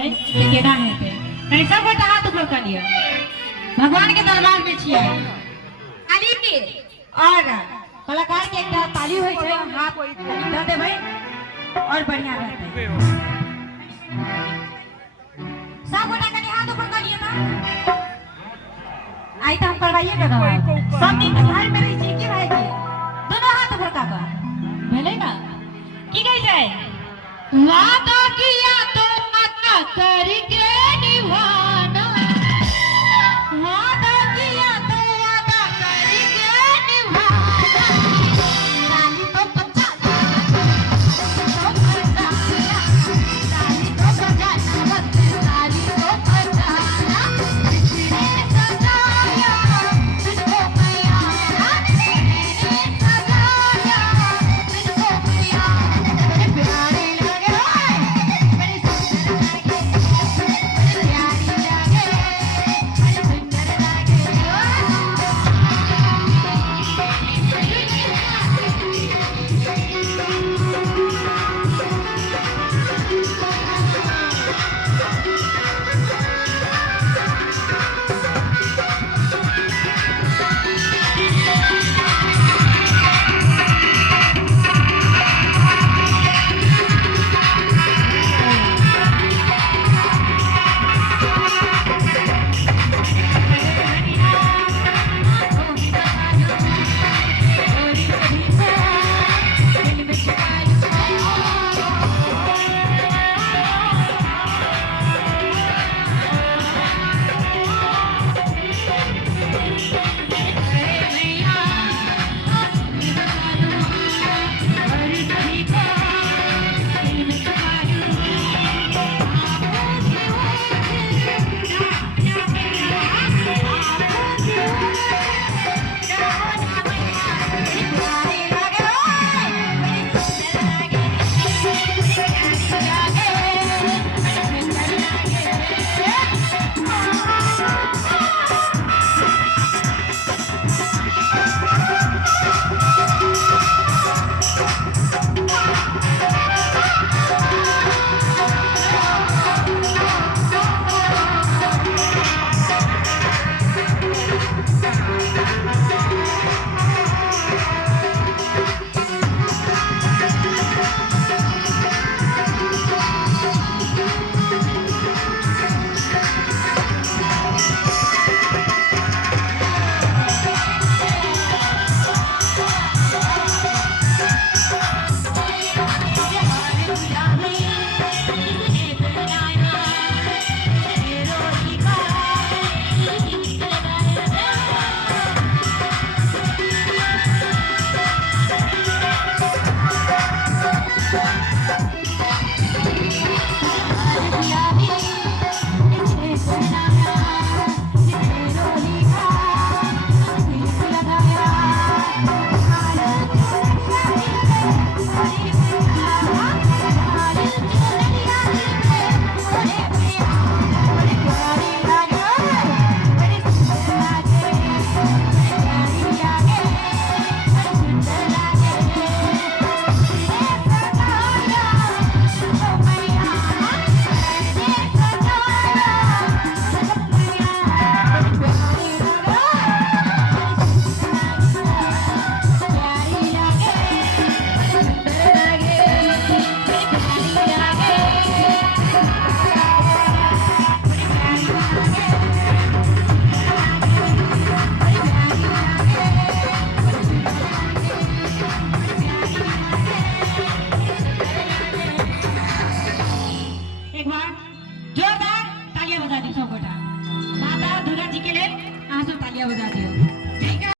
है कि केना हेते कनी सब गोटा हाथ ऊपर कर लिया भगवान के दरबार में छियै ताली की और कलाकार के एकटा ताली होय छै हाथ द देबै और बढ़िया रहते सब गोटा कनी हाथ ऊपर कर लिया ना आई तो हम करवाइए के दो सब दिन तो घर में रही छी की भाई की दोनों हाथ ऊपर का भेले ना की कह जाए वादा किया तो वादा करके निभाना वादा किया तो वादा करके निभाना डाली तो बचा तो बचा डाली तो बचा डाली तो बचा बिछड़े सजाया तुझको प्यारा मैंने सजाया तुझको प्यारा प्यारे लगे बड़ी सुंदर लगे प्यारी लगे बड़ी सुंदर लगे जोरदार तालियां बजा दी सब गोटा माता दुर्गा जी के लिए आंसू तालियां बजा दियो।